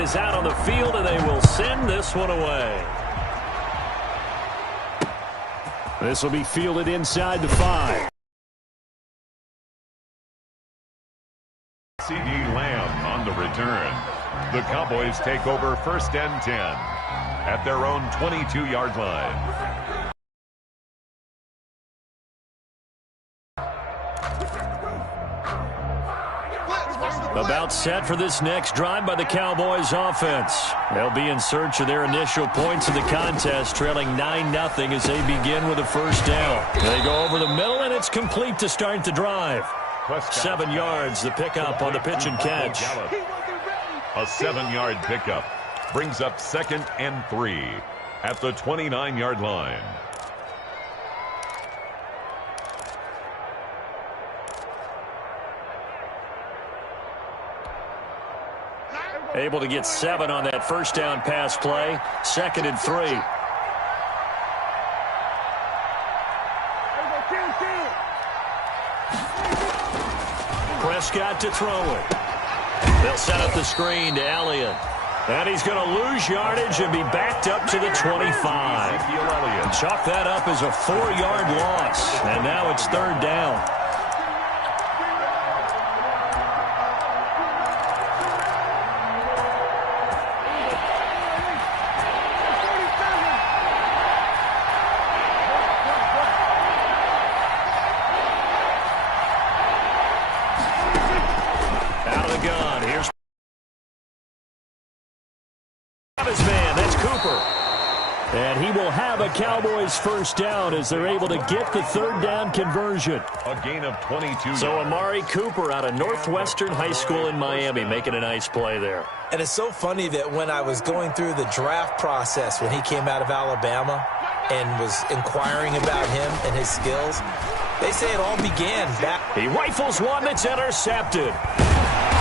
line is out on the field, and they will send this one away. This will be fielded inside the 5. C.D. Lamb on the return. The Cowboys take over 1st and 10 at their own 22-yard line. About set for this next drive by the Cowboys offense. They'll be in search of their initial points in the contest, trailing 9-0 as they begin with a first down. They go over the middle, and it's complete to start the drive. 7 yards, the pickup on the pitch and catch. A 7-yard pickup brings up 2nd and 3 at the 29-yard line. Able to get 7 on that first down pass play. 2nd and 3. Prescott to throw it. They'll set up the screen to Elliott. And he's going to lose yardage and be backed up to the 25. Chalk that up as a 4-yard loss. And now it's 3rd down. And he will have a Cowboys first down as they're able to get the 3rd down conversion. A gain of 22. So Amari Cooper out of Northwestern High School in Miami making a nice play there. And it's so funny that when I was going through the draft process when he came out of Alabama and was inquiring about him and his skills, they say it all began back. He rifles one that's intercepted.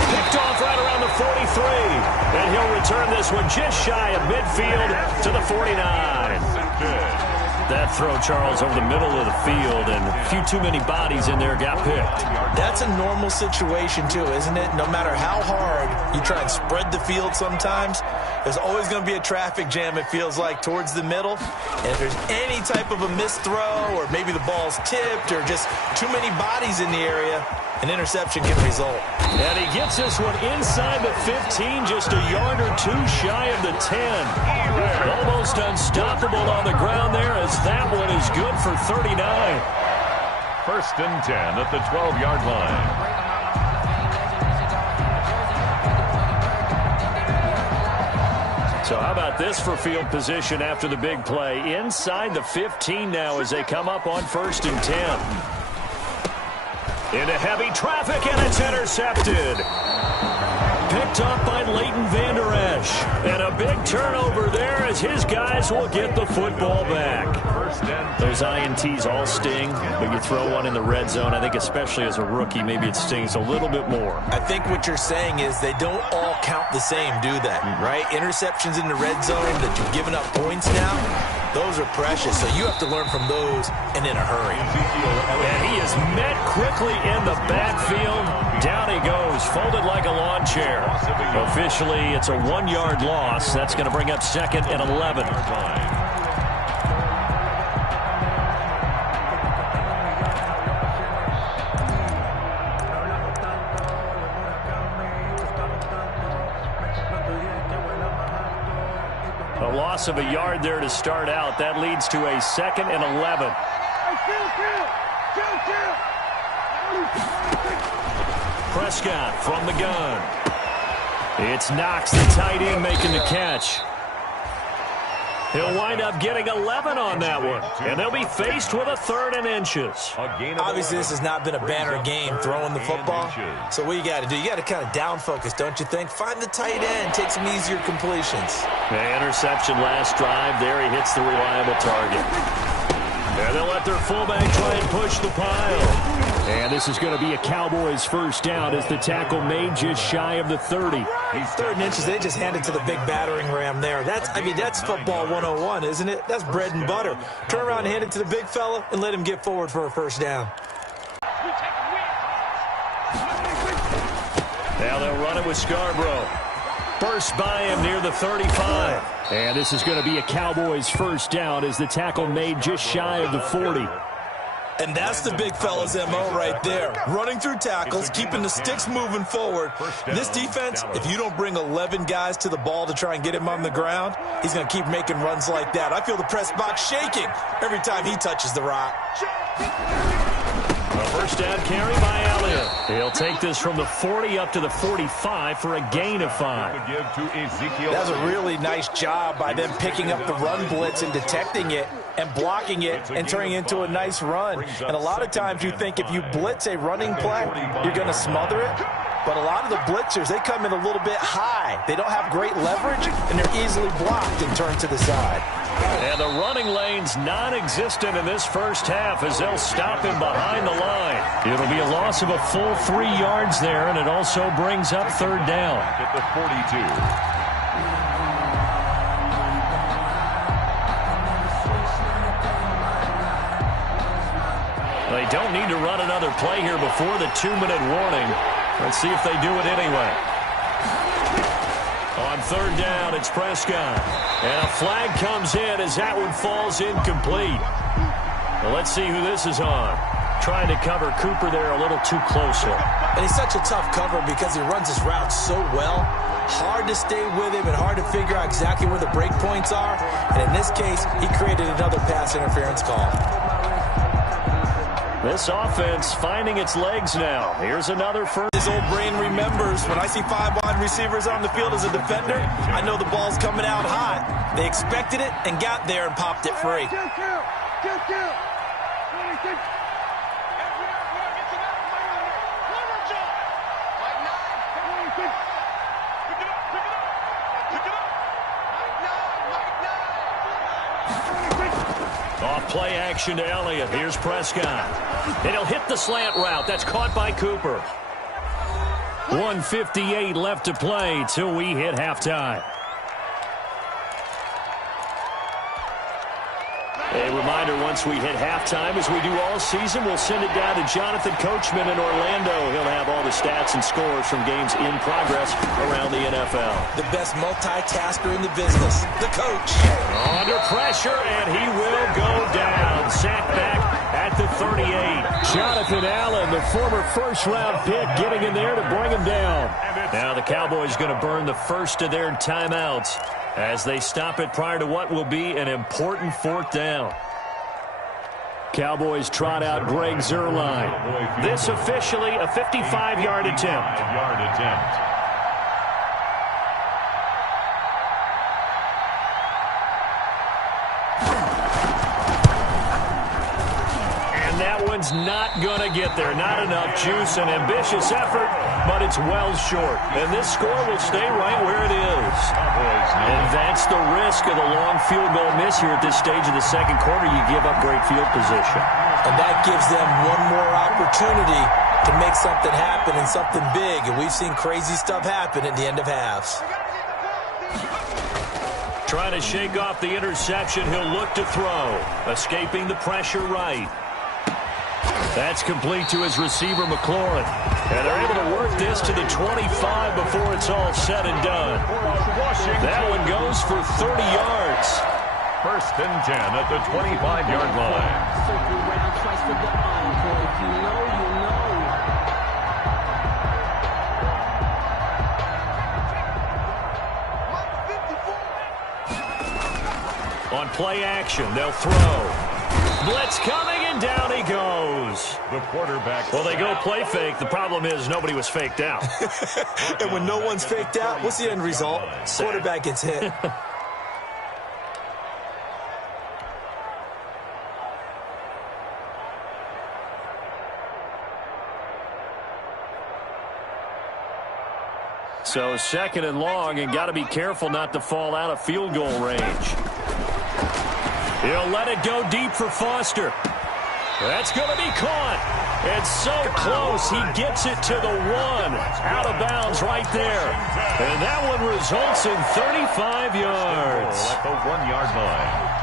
Picked off right around the 43. And he'll return this one just shy of midfield to the 49. That throw, Charles, over the middle of the field, and a few too many bodies in there got picked. That's a normal situation, too, isn't it? No matter how hard you try and spread the field sometimes, there's always going to be a traffic jam, it feels like, towards the middle. And if there's any type of a missed throw, or maybe the ball's tipped, or just too many bodies in the area, an interception can result. And he gets this one inside the 15, just a yard or two shy of the 10. Almost unstoppable on the ground there, as that one is good for 39. 1st and 10 at the 12-yard line. So how about this for field position after the big play? Inside the 15 now as they come up on 1st and 10. Into heavy traffic, and it's intercepted. Picked up by Leighton Vander Esch. And a big turnover there as his guys will get the football back. Those INTs all sting, but you throw one in the red zone, I think especially as a rookie, maybe it stings a little bit more. I think what you're saying is they don't all count the same, do they? Right? Interceptions in the red zone that you've given up points now, those are precious. So you have to learn from those and in a hurry. And he is met quickly in the backfield. Down he goes, folded like a lawn chair. Officially, it's a 1-yard loss. That's going to bring up 2nd and 11. A loss of a yard there to start out. That leads to a 2nd and 11. Prescott from the gun. It's Knox, the tight end, making the catch. He'll wind up getting 11 on that one, and they'll be faced with a 3rd and inches. Obviously, this has not been a banner game throwing the football. So what you got to do, you got to kind of down focus, don't you think? Find the tight end, take some easier completions. The interception last drive there. He hits the reliable target. And they'll let their fullback try and push the pile. And this is going to be a Cowboys first down as the tackle made just shy of the 30. 3rd and inches, they just handed to the big battering ram there. That's football 101, isn't it? That's bread and butter. Turn around and hand it to the big fella and let him get forward for a first down. Now they'll run it with Scarborough. Burst by him near the 35. And this is going to be a Cowboys first down as the tackle made just shy of the 40. And that's the big fella's MO right there. Running through tackles, keeping the sticks moving forward. This defense, if you don't bring 11 guys to the ball to try and get him on the ground, he's going to keep making runs like that. I feel the press box shaking every time he touches the rock. A first down carry by Elliott. He'll take this from the 40 up to the 45 for a gain of 5. That's a really nice job by them picking up the run blitz and detecting it and blocking it and turning it into a nice run. And a lot of times you think if you blitz a running play, you're going to smother it. But a lot of the blitzers, they come in a little bit high. They don't have great leverage, and they're easily blocked and turned to the side. And the running lane's non-existent in this first half as they'll stop him behind the line. It'll be a loss of a full 3 yards there, and it also brings up third down. At the 42. They don't need to run another play here before the 2-minute warning. Let's see if they do it anyway. On third down, it's Prescott. And a flag comes in as that one falls incomplete. Well, let's see who this is on. Trying to cover Cooper there a little too closely. And he's such a tough cover because he runs his route so well. Hard to stay with him and hard to figure out exactly where the break points are. And in this case, he created another pass interference call. This offense finding its legs now. Here's another first. His old brain remembers when I see 5 wide receivers on the field as a defender, I know the ball's coming out hot. They expected it and got there and popped it free. Off play action to Elliott. Here's Prescott. And he'll hit the slant route. That's caught by Cooper. 1:58 left to play till we hit halftime. A reminder, once we hit halftime, as we do all season, we'll send it down to Jonathan Coachman in Orlando. He'll have all the stats and scores from games in progress around the NFL. The best multitasker in the business, the coach. Under pressure, and he will go down. Sacked back at the 38. Jonathan Allen, the former first-round pick, getting in there to bring him down. Now the Cowboys going to burn the first of their timeouts as they stop it prior to what will be an important fourth down. Cowboys trot out Greg Zuerlein. This officially a 55-yard attempt. And that one's not going to get there. Not enough juice. An ambitious effort, but it's well short. And this score will stay right where it is. And that's the risk of the long field goal miss here at this stage of the second quarter. You give up great field position. And that gives them one more opportunity to make something happen and something big. And we've seen crazy stuff happen at the end of halves. Trying to shake off the interception. He'll look to throw. Escaping the pressure right. That's complete to his receiver, McLaurin. And they're able to work this to the 25 before it's all said and done. That one goes for 30 yards. First and 10 at the 25-yard line. On play action, they'll throw. Blitz coming, and down he goes. The quarterback. Well, they go play fake. The problem is nobody was faked out. And when no one's faked out, what's the end result? Quarterback gets hit. So second and long, and got to be careful not to fall out of field goal range. He'll let it go deep for Foster. That's going to be caught. It's so close. He gets it to the 1. Out of bounds right there. And that one results in 35 yards. At the 1-yard line.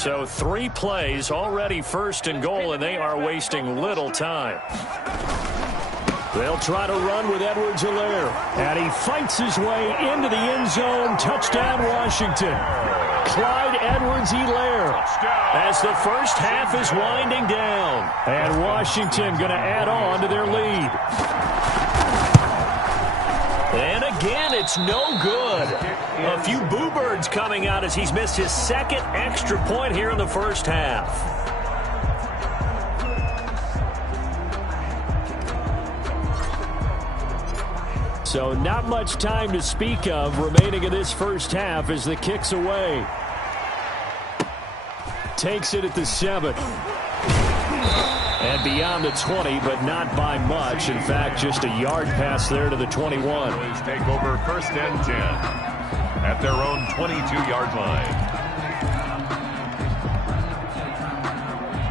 So 3 plays, already first and goal, and they are wasting little time. They'll try to run with Edwards-Helaire. And he fights his way into the end zone. Touchdown, Washington. Clyde Edwards-Helaire as the first half is winding down. And Washington going to add on to their lead. And again, it's no good. A few boo birds coming out as he's missed his second extra point here in the first half. So not much time to speak of remaining in this first half as the kick's away. Takes it at the 7. And beyond the 20, but not by much. In fact, just a yard pass there to the 21. Cowboys take over first and 10 at their own 22-yard line.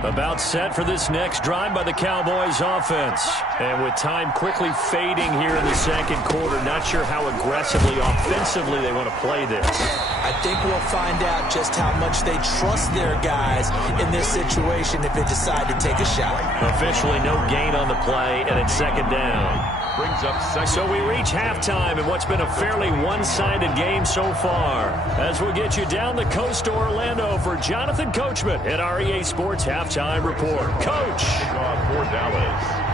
About set for this next drive by the Cowboys offense. And with time quickly fading here in the second quarter, not sure how aggressively, offensively they want to play this. I think we'll find out just how much they trust their guys in this situation if they decide to take a shot. Officially no gain on the play, and it's second down. Brings up second. So we reach halftime in what's been a fairly one-sided game so far. As we'll get you down the coast to Orlando for Jonathan Coachman at our EA Sports Halftime Report. Coach. For Dallas.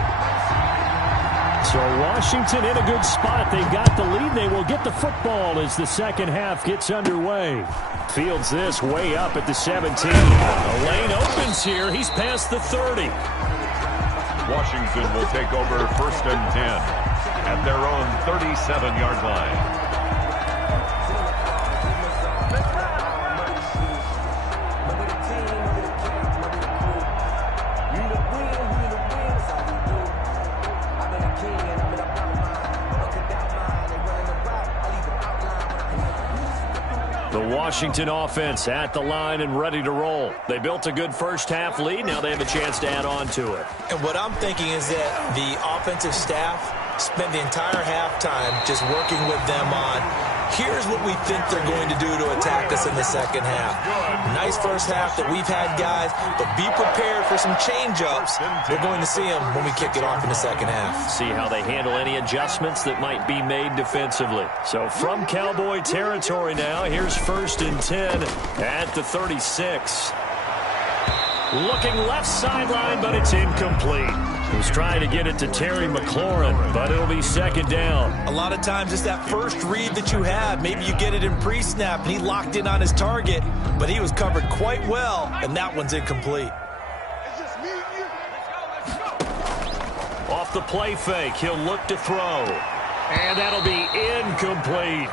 So Washington in a good spot. They've got the lead. They will get the football as the second half gets underway. Fields this way up at the 17. The lane opens here. He's past the 30. Washington will take over first and 10 at their own 37-yard line. Washington offense at the line and ready to roll. They built a good first half lead. Now they have a chance to add on to it. And what I'm thinking is that the offensive staff spent the entire halftime just working with them on, here's what we think they're going to do to attack us in the second half. Nice first half that we've had, guys, but be prepared for some change-ups. We're going to see them when we kick it off in the second half. See how they handle any adjustments that might be made defensively. So from Cowboy territory now, here's first and 10 at the 36. Looking left sideline, but it's incomplete. He was trying to get it to Terry McLaurin, but it'll be second down. A lot of times it's that first read that you have. Maybe you get it in pre-snap, and he locked in on his target, but he was covered quite well, and that one's incomplete. Off the play fake, he'll look to throw. And that'll be incomplete.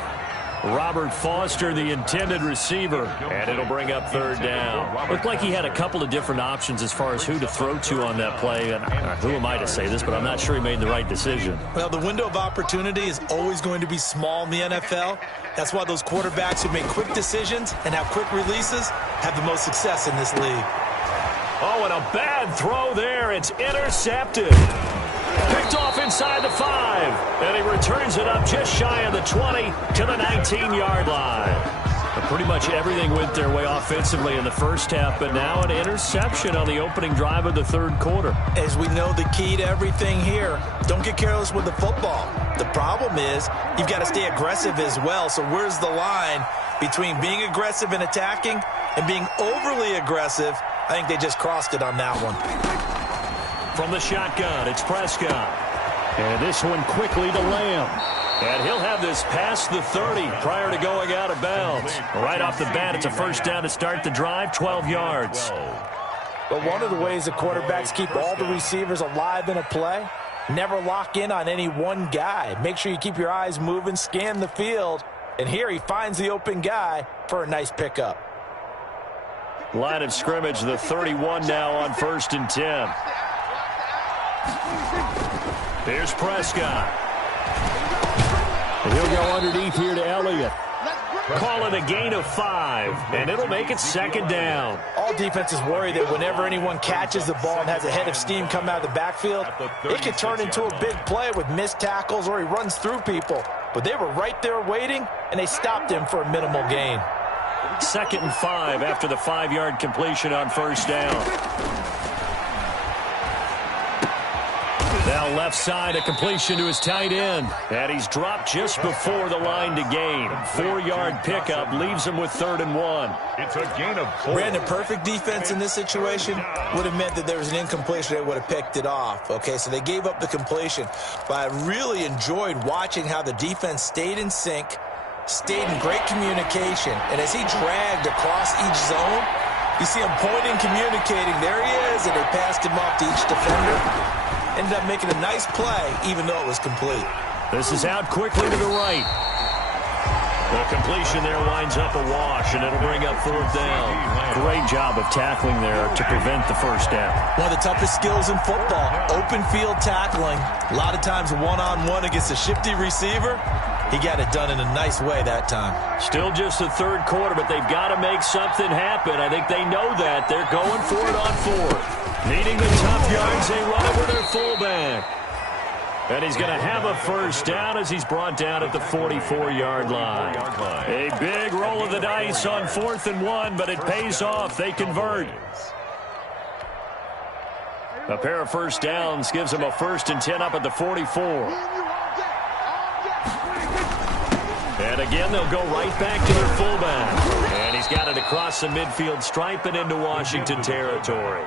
Robert Foster, the intended receiver, and it'll bring up third down. Looked like he had a couple of different options as far as who to throw to on that play. And who am I to say this, but I'm not sure he made the right decision. Well, the window of opportunity is always going to be small in the NFL. That's why those quarterbacks who make quick decisions and have quick releases have the most success in this league. Oh, and a bad throw there. It's intercepted. Picked off inside the 5, and he returns it up just shy of the 20 to the 19-yard line. But pretty much everything went their way offensively in the first half, but now an interception on the opening drive of the third quarter. As we know, the key to everything here, don't get careless with the football. The problem is you've got to stay aggressive as well. So where's the line between being aggressive and attacking and being overly aggressive? I think they just crossed it on that one. From the shotgun, it's Prescott. And this one quickly to Lamb. And he'll have this past the 30 prior to going out of bounds. Right off the bat, it's a first down to start the drive, 12 yards. But one of the ways the quarterbacks keep all the receivers alive in a play, never lock in on any one guy. Make sure you keep your eyes moving, scan the field. And here he finds the open guy for a nice pickup. Line of scrimmage, the 31 now on first and 10. Here's Prescott. And he'll go underneath here to Elliott. Call it a gain of 5, and it'll make it second down. All defenses worry that whenever anyone catches the ball and has a head of steam come out of the backfield, it can turn into a big play with missed tackles or he runs through people. But they were right there waiting, and they stopped him for a minimal gain. 2nd and 5 after the 5-yard completion on first down. Now left side, a completion to his tight end. And he's dropped just before the line to gain. 4-yard pickup leaves him with 3rd and 1. It's a gain of 4. Brandon, perfect defense in this situation would have meant that there was an incompletion. They would have picked it off. Okay, so they gave up the completion. But I really enjoyed watching how the defense stayed in sync, stayed in great communication. And as he dragged across each zone, you see him pointing, communicating. There he is, and they passed him off to each defender. Ended up making a nice play, even though it was complete. This is out quickly to the right. The completion there winds up a wash, and it'll bring up 4th down. Great job of tackling there to prevent the first down. One of the toughest skills in football, open field tackling. A lot of times one-on-one against a shifty receiver. He got it done in a nice way that time. Still just the 3rd quarter, but they've got to make something happen. I think they know that. They're going for it on 4th. Needing the tough yards, they run over their fullback. And he's going to have a first down as he's brought down at the 44-yard line. A big roll of the dice on 4th and 1, but it pays off. They convert. A pair of first downs gives him a 1st and 10 up at the 44. And again, they'll go right back to their fullback. And he's got it across the midfield stripe and into Washington territory.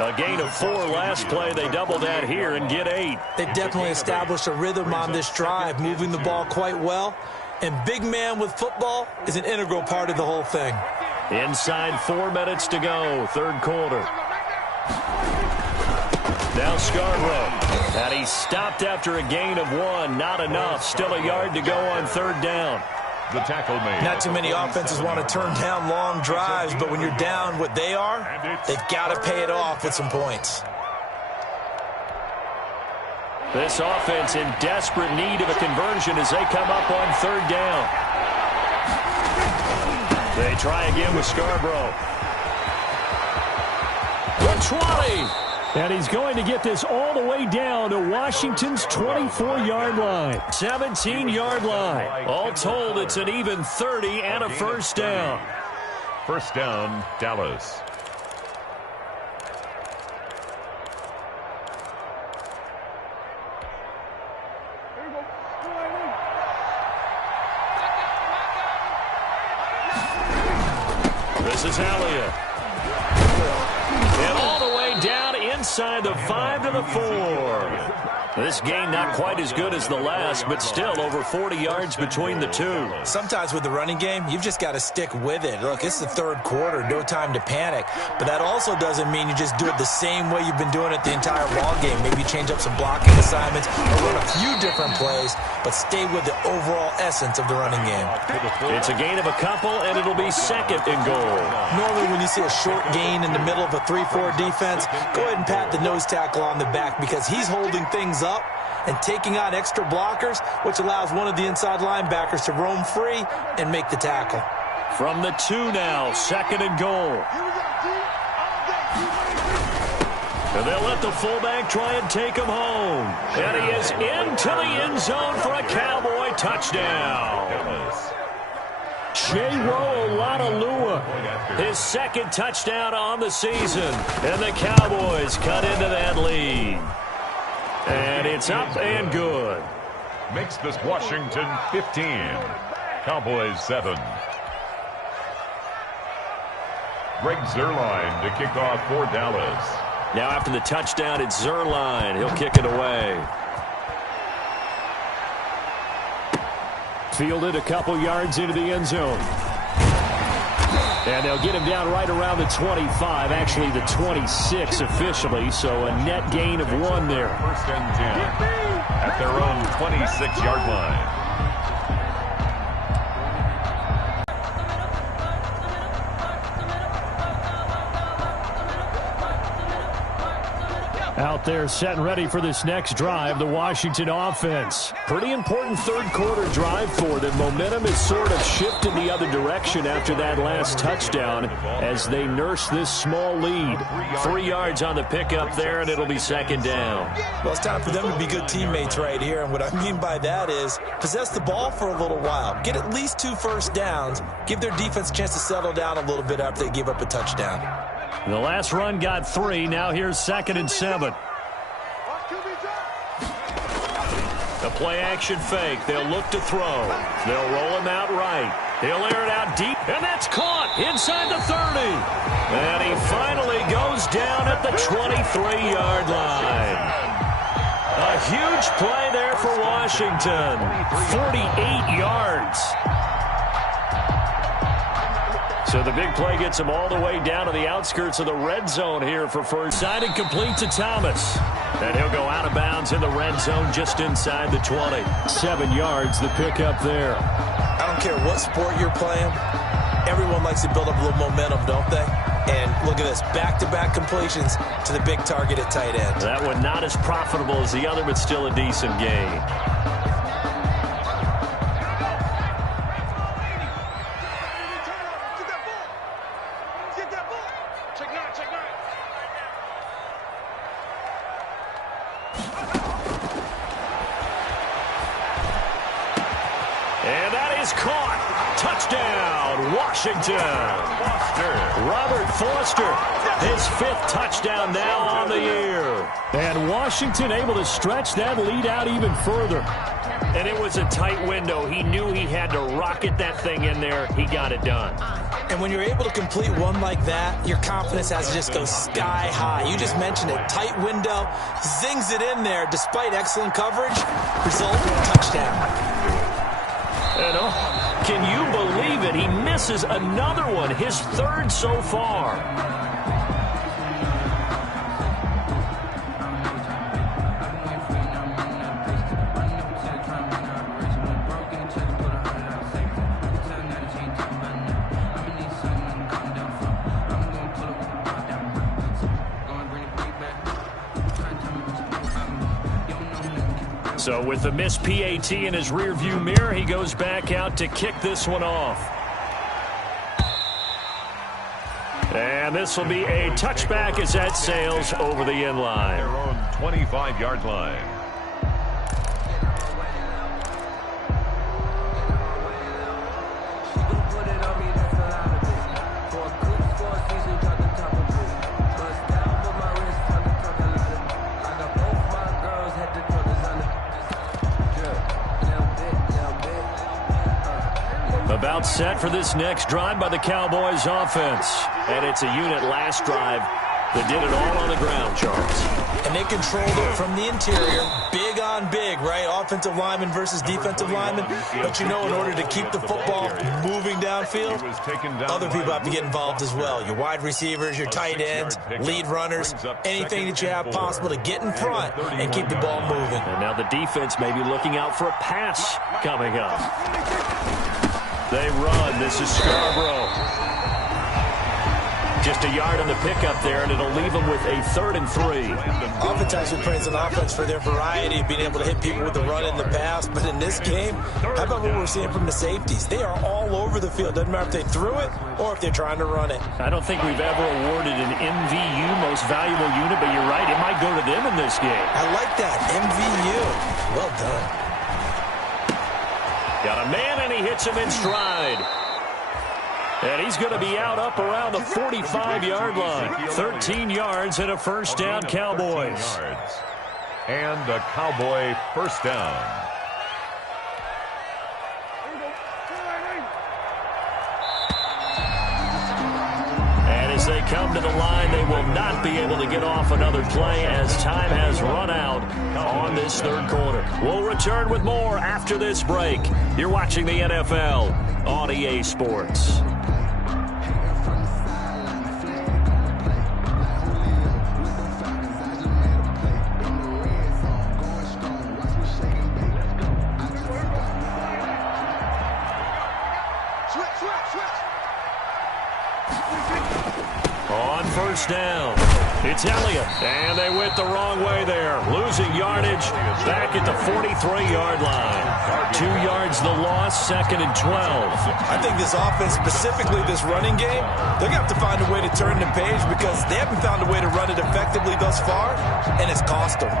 A gain of 4 last play. They double that here and get 8. They've definitely established a rhythm on this drive, moving the ball quite well. And big man with football is an integral part of the whole thing. Inside 4 minutes to go, 3rd quarter. Now Scarborough. And he's stopped after a gain of 1. Not enough. Still a yard to go on 3rd down. The tackle made. Not too many offenses want to turn down long drives, but when you're down what they are, they've got to pay it off with some points. This offense in desperate need of a conversion as they come up on 3rd down. They try again with Scarborough. The 20. And he's going to get this all the way down to Washington's 24-yard line. 17-yard line. All told, it's an even 30 and a first down. First down, Dallas. This is Elliott. And all the way down inside the 5 to the 4. This game not quite as good as the last, but still over 40 yards between the two. Sometimes with the running game, you've just got to stick with it. Look, it's the 3rd quarter, no time to panic. But that also doesn't mean you just do it the same way you've been doing it the entire ball game. Maybe change up some blocking assignments or run a few different plays, but stay with the overall essence of the running game. It's a gain of a couple, and it'll be 2nd and goal. Normally when you see a short gain in the middle of a 3-4 defense, go ahead and pat the nose tackle on the back because he's holding things up and taking on extra blockers, which allows one of the inside linebackers to roam free and make the tackle. From the 2 now, 2nd and goal. And they'll let the fullback try and take him home. And he is into the end zone for a Cowboy touchdown. Chero Oladolua, his 2nd touchdown on the season. And the Cowboys cut into that lead. And it's up and good. Makes this Washington 15. Cowboys 7. Greg Zuerlein to kick off for Dallas. Now after the touchdown, it's Zuerlein. He'll kick it away. Fielded a couple yards into the end zone. And they'll get him down right around the 25, actually the 26 officially, so a net gain of 1 there. 1st and 10 at their own 26-yard line. Out there set and ready for this next drive, the Washington offense. Pretty important third-quarter drive for them. Momentum is sort of shifted the other direction after that last touchdown as they nurse this small lead. 3 yards on the pickup there, and it'll be second down. Well, it's time for them to be good teammates right here, and what I mean by that is possess the ball for a little while. Get at least 2 first downs. Give their defense a chance to settle down a little bit after they give up a touchdown. The last run got 3. Now here's 2nd and 7. The play-action fake. They'll look to throw. They'll roll him out right. He'll air it out deep, and that's caught inside the 30. And he finally goes down at the 23-yard line. A huge play there for Washington. 48 yards. So the big play gets him all the way down to the outskirts of the red zone here for first. Side and complete to Thomas. And he'll go out of bounds in the red zone just inside the 20. 7 yards, the pickup there. I don't care what sport you're playing. Everyone likes to build up a little momentum, don't they? And look at this, back-to-back completions to the big target at tight end. That one not as profitable as the other, but still a decent gain. Robert Foster, his 5th touchdown now on the year. And Washington able to stretch that lead out even further. And it was a tight window. He knew he had to rocket that thing in there. He got it done. And when you're able to complete one like that, your confidence has to just go sky high. You just mentioned it. Tight window, zings it in there despite excellent coverage. Result, touchdown. And can you believe it? He misses another one, his 3rd so far. So with the missed PAT in his rearview mirror, he goes back out to kick this one off. And this will be a touchback as that sails over the end line. Their own 25-yard line. About set for this next drive by the Cowboys offense. And it's a unit last drive that did it all on the ground, Charles. And they controlled it from the interior. Big on big, right? Offensive lineman versus defensive lineman. But you know, in order to keep the football moving downfield, other people have to get involved as well. Your wide receivers, your tight ends, lead runners, anything that you have possible to get in front and keep the ball moving. And now the defense may be looking out for a pass coming up. They run. This is Scarborough. Just a yard on the pickup there, and it'll leave them with a 3rd and 3. Oftentimes we praise an offense for their variety of being able to hit people with the run in the pass, but in this game, how about what we're seeing from the safeties? They are all over the field. Doesn't matter if they threw it or if they're trying to run it. I don't think we've ever awarded an MVU, most valuable unit, but you're right, it might go to them in this game. I like that, MVU. Well done. Got a man, and he hits him in stride. And he's going to be out up around the 45-yard line. 13 yards and a first down, Cowboys. And a Cowboy first down. And as they come to the line, they will not be able to get off another play as time has run out on this 3rd quarter. We'll return with more after this break. You're watching the NFL on EA Sports. On first down, it's Elliott, and they went the wrong way there, losing yardage back at the 43-yard line. 2 yards the loss, 2nd and 12. I think this offense, specifically this running game, they're going to have to find a way to turn the page because they haven't found a way to run it effectively thus far, and it's cost them.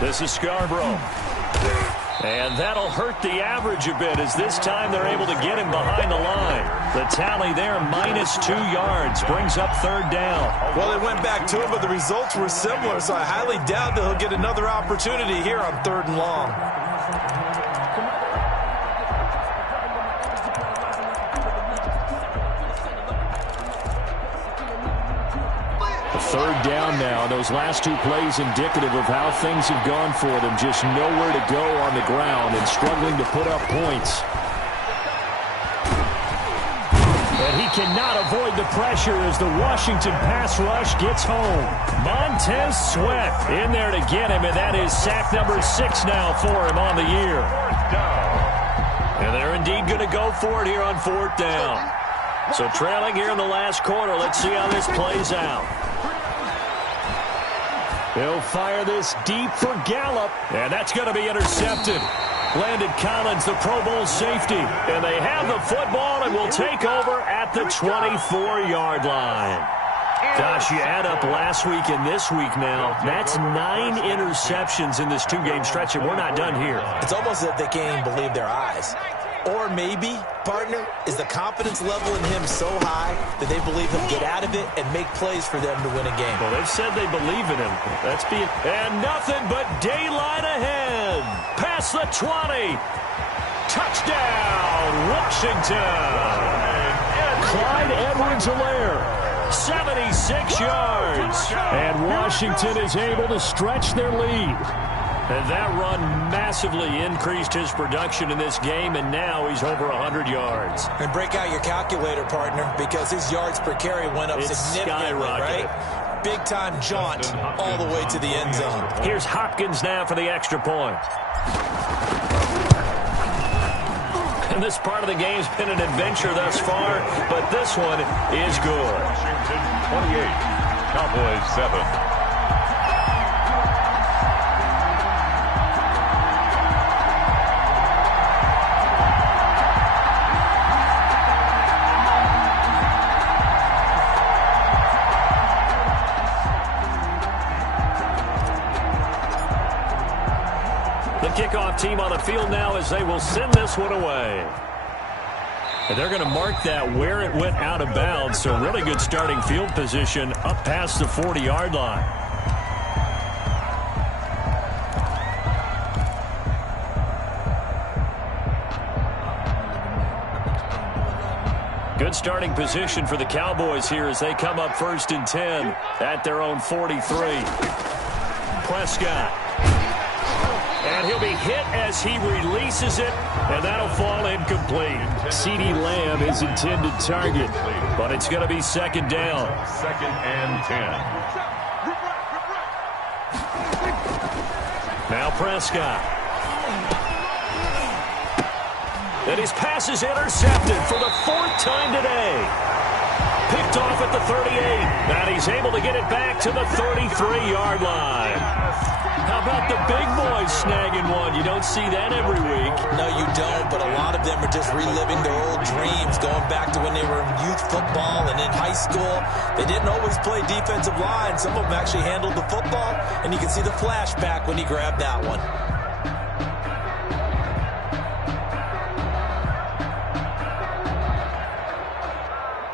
This is Scarborough. And that'll hurt the average a bit as this time they're able to get him behind the line. The tally there, -2 yards, brings up 3rd down. Well, they went back to him, but the results were similar, so I highly doubt that he'll get another opportunity here on 3rd and long. Third down now. Those last 2 plays indicative of how things have gone for them. Just nowhere to go on the ground and struggling to put up points. And he cannot avoid the pressure as the Washington pass rush gets home. Montez Sweat in there to get him, and that is sack number 6 now for him on the year. And they're indeed going to go for it here on 4th down. So trailing here in the last quarter. Let's see how this plays out. They'll fire this deep for Gallup, and that's going to be intercepted. Landon Collins, the Pro Bowl safety, and they have the football and will take over at the 24-yard line. Gosh, you add up last week and this week now, that's 9 interceptions in this 2-game stretch, and we're not done here. It's almost as if they can't even believe their eyes. Or maybe, partner, is the confidence level in him so high that they believe he'll get out of it and make plays for them to win a game. Well, they've said they believe in him. And nothing but daylight ahead. Past the 20. Touchdown, Washington. Clyde Edwards-Helaire, 76 yards. And Washington is able to stretch their lead. And that run massively increased his production in this game, and now he's over 100 yards. And break out your calculator, partner, because his yards per carry went up significantly, right? Big-time jaunt all the way to the end zone. Here's Hopkins now for the extra point. And this part of the game's been an adventure thus far, but this one is good. Washington 28, Cowboys 7. Kickoff team on the field now as they will send this one away. And they're going to mark that where it went out of bounds, so really good starting field position up past the 40-yard line. Good starting position for the Cowboys here as they come up 1st and 10 at their own 43. Prescott. And he'll be hit as he releases it, and that'll fall incomplete. CeeDee Lamb is intended target, but it's going to be 2nd down. 2nd and 10. Now Prescott. And his pass is intercepted for the 4th time today. Picked off at the 38, and he's able to get it back to the 33-yard line. How about the big boys snagging one? You don't see that every week. No, you don't, but a lot of them are just reliving their old dreams, going back to when they were in youth football and in high school. They didn't always play defensive line. Some of them actually handled the football, and you can see the flashback when he grabbed that one.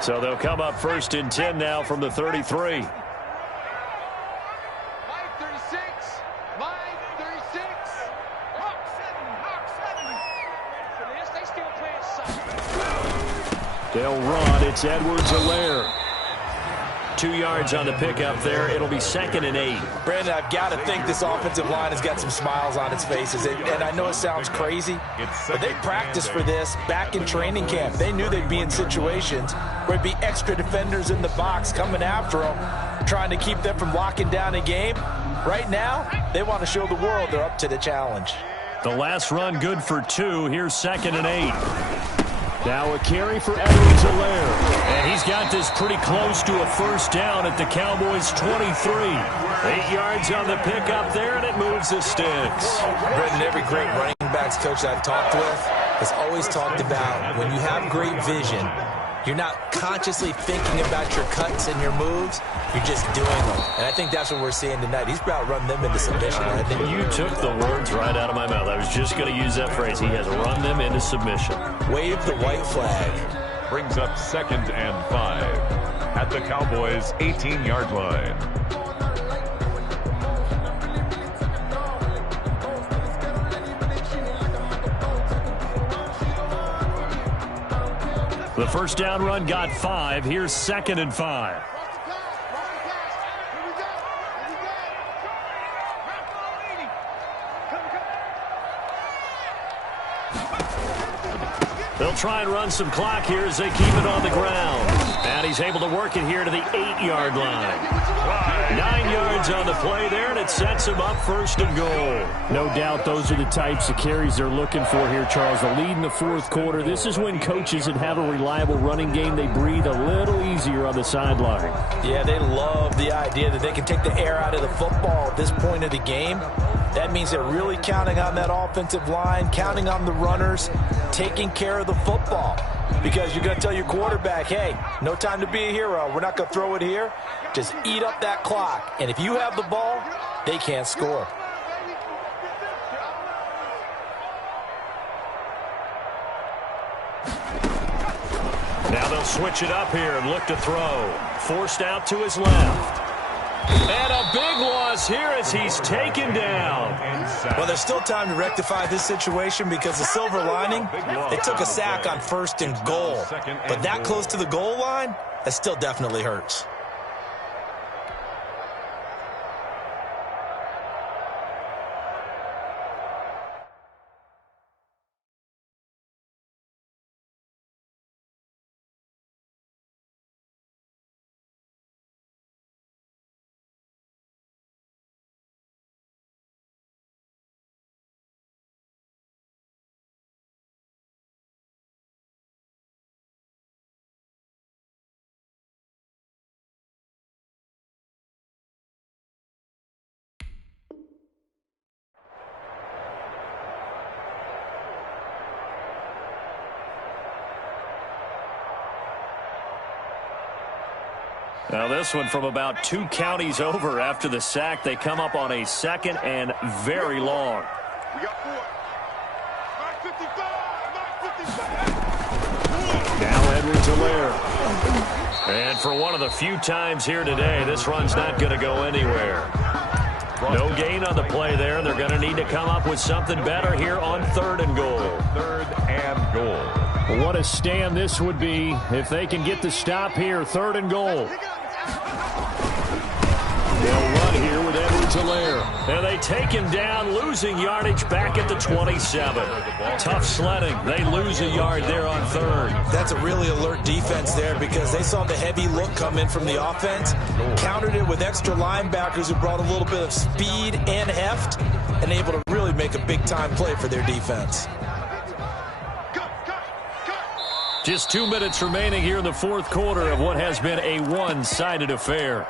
So they'll come up 1st and 10 now from the 33. They'll run. It's Edwards-Helaire. 2 yards on the pickup there. It'll be 2nd and 8. Brandon, I've got to think this offensive line has got some smiles on its faces. And I know it sounds crazy, but they practiced for this back in training camp. They knew they'd be in situations where it'd be extra defenders in the box coming after them, trying to keep them from locking down a game. Right now, they want to show the world they're up to the challenge. The last run good for 2. Here's 2nd and 8. Now a carry for Ijvisualz. And he's got this pretty close to a first down at the Cowboys' 23. 8 yards on the pickup there, and it moves the sticks. Brendan, every great running backs coach I've talked with has always talked about when you have great vision, you're not consciously thinking about your cuts and your moves. You're just doing them. And I think that's what we're seeing tonight. He's about run them into submission. I think you took the words right out of my mouth. I was just going to use that phrase. He has run them into submission. Wave the white flag. Brings up 2nd and 5 at the Cowboys' 18-yard line. The first down run got 5. Here's 2nd and 5. They'll try and run some clock here as they keep it on the ground. And he's able to work it here to the 8-yard line. 9 yards on the play there, and it sets him up 1st and goal. No doubt those are the types of carries they're looking for here, Charles. The lead in the 4th quarter. This is when coaches that have a reliable running game, they breathe a little easier on the sideline. Yeah, they love the idea that they can take the air out of the football at this point of the game. That means they're really counting on that offensive line, counting on the runners, taking care of the football. Because you're going to tell your quarterback, hey, no time to be a hero. We're not going to throw it here. Just eat up that clock. And if you have the ball, they can't score. Now they'll switch it up here and look to throw. Forced out to his left. And a big loss here as he's taken down. Well, there's still time to rectify this situation because the silver lining, they took a sack on 1st and goal. But that close to the goal line, that still definitely hurts. Now this one from about 2 counties over after the sack. They come up on a 2nd and very long. We got 4. 9:55. Now Ijvisualz. And for one of the few times here today, this run's not going to go anywhere. No gain on the play there. They're going to need to come up with something better here on 3rd and goal. 3rd and goal. Well, what a stand this would be if they can get the stop here. 3rd and goal. They'll run here with Ijvisualz. And they take him down, losing yardage back at the 27. Tough sledding. They lose a yard there on 3rd. That's a really alert defense there because they saw the heavy look come in from the offense, countered it with extra linebackers who brought a little bit of speed and heft, and able to really make a big-time play for their defense. Just 2 minutes remaining here in the 4th quarter of what has been a one-sided affair.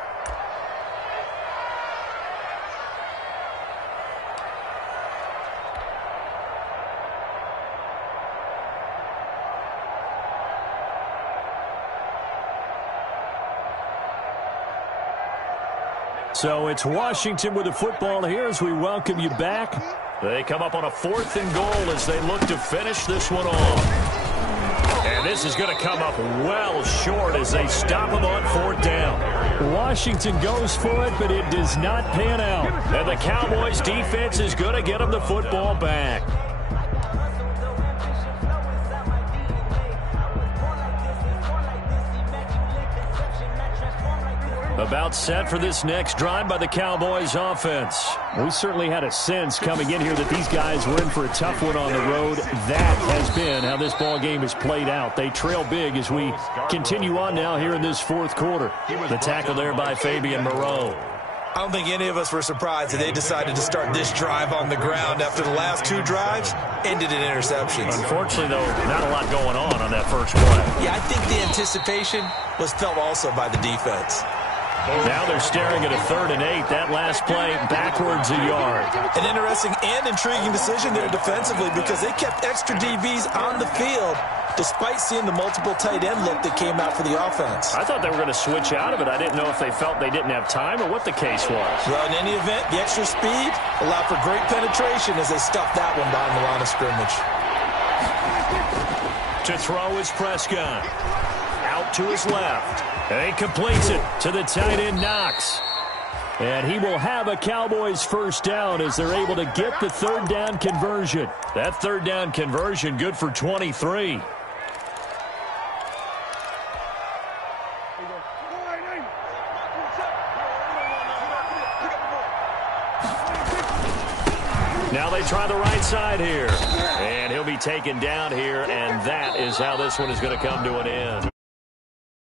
So it's Washington with the football here as we welcome you back. They come up on a 4th and goal as they look to finish this one off. And this is going to come up well short as they stop him on 4th down. Washington goes for it, but it does not pan out. And the Cowboys defense is going to get them the football back. About set for this next drive by the Cowboys offense. We certainly had a sense coming in here that these guys were in for a tough one on the road. That has been how this ball game has played out. They trail big as we continue on now here in this 4th quarter. The tackle there by Fabian Moreau. I don't think any of us were surprised that they decided to start this drive on the ground after the last 2 drives ended in interceptions. Unfortunately, though, not a lot going on that first play. Yeah, I think the anticipation was felt also by the defense. Now they're staring at a 3rd and 8. That last play backwards a yard. An interesting and intriguing decision there defensively because they kept extra DBs on the field despite seeing the multiple tight end look that came out for the offense. I thought they were going to switch out of it. I didn't know if they felt they didn't have time or what the case was. Well, in any event, the extra speed allowed for great penetration as they stuffed that one behind the line of scrimmage. To throw is Prescott. Out to his left. And he completes it to the tight end, Knox. And he will have a Cowboys first down as they're able to get the 3rd down conversion. That 3rd down conversion good for 23. Now they try the right side here. And he'll be taken down here, and that is how this one is going to come to an end.